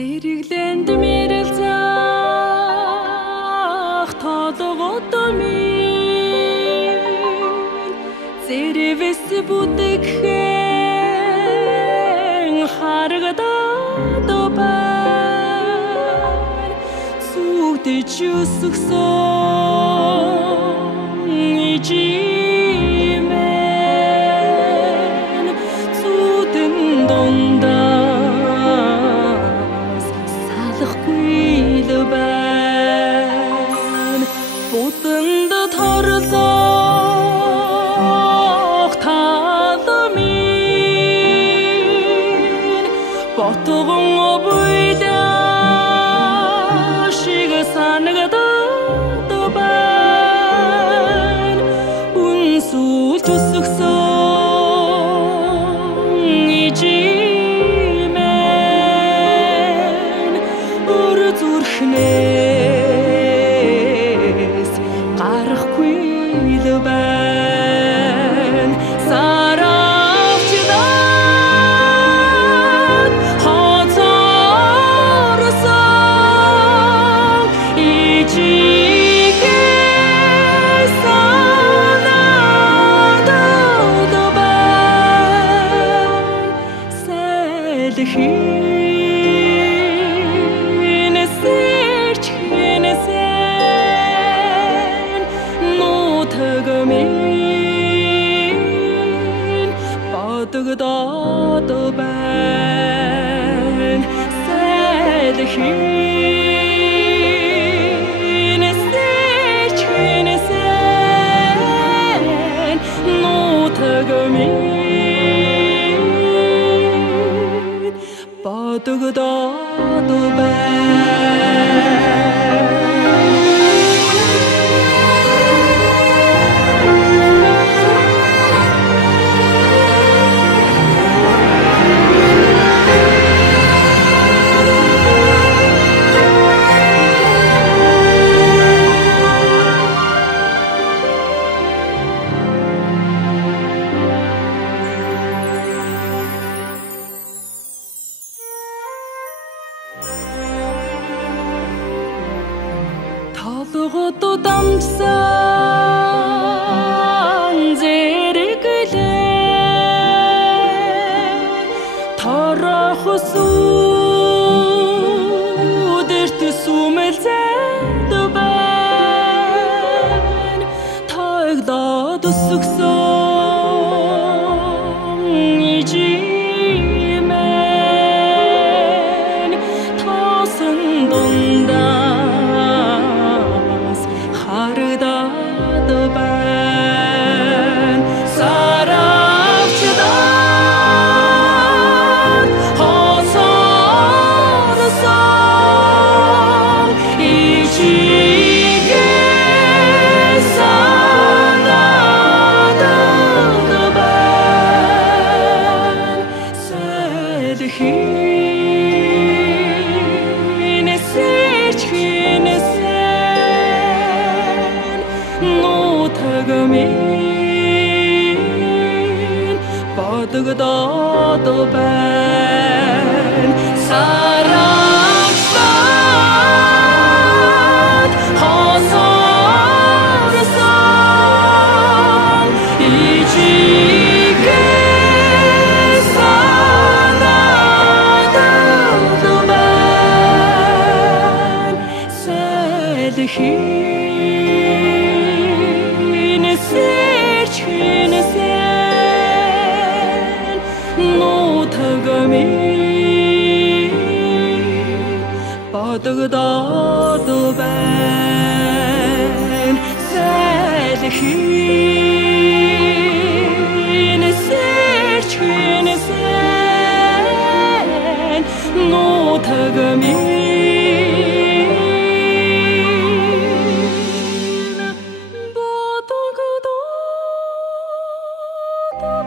Зэрэглэнд мэрэлзах толготомин Зэрэвэс бүтгэхэн харагдаад байна Сүгдэж өсгсөн ижимэн Зүудэн дундаас салахгүй л байна Буданд торлох таламын Ботгон обойдаа шиг санагдаад байна Үнсүүлж өсгсөн ижимэн Өр зүрхнээс гарахгүй л байна Саравчдаад хоцорсон ижигээ санагдаад байна Сэлхийн сэрчхэнэсэн нутагмын бодогдоод байна Сэлхийн сэрчхэнэсэн нутагмын бодогдоод Толгот дамжсан зэрэглээ Торох сүдэрт сүмэлзээд байна Таглаад өсгсөн ижимэн Тоосон дундаас харагдаад байна Саравчдаад хоцорсон ижигээ санагдаад байна Сэлхийн сэрчхэнэсэн нутагмын бодогдоод байна Саравчдаад хоцорсон ижигээ санагдаад байна Сэлхийн сэрчхэнэсэн нутагмын бодогдоод байна Сэлхийн сэрчхэнэсэн нутагмын бодогдоод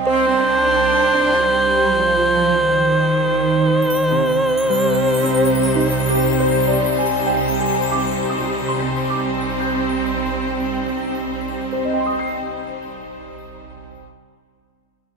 байна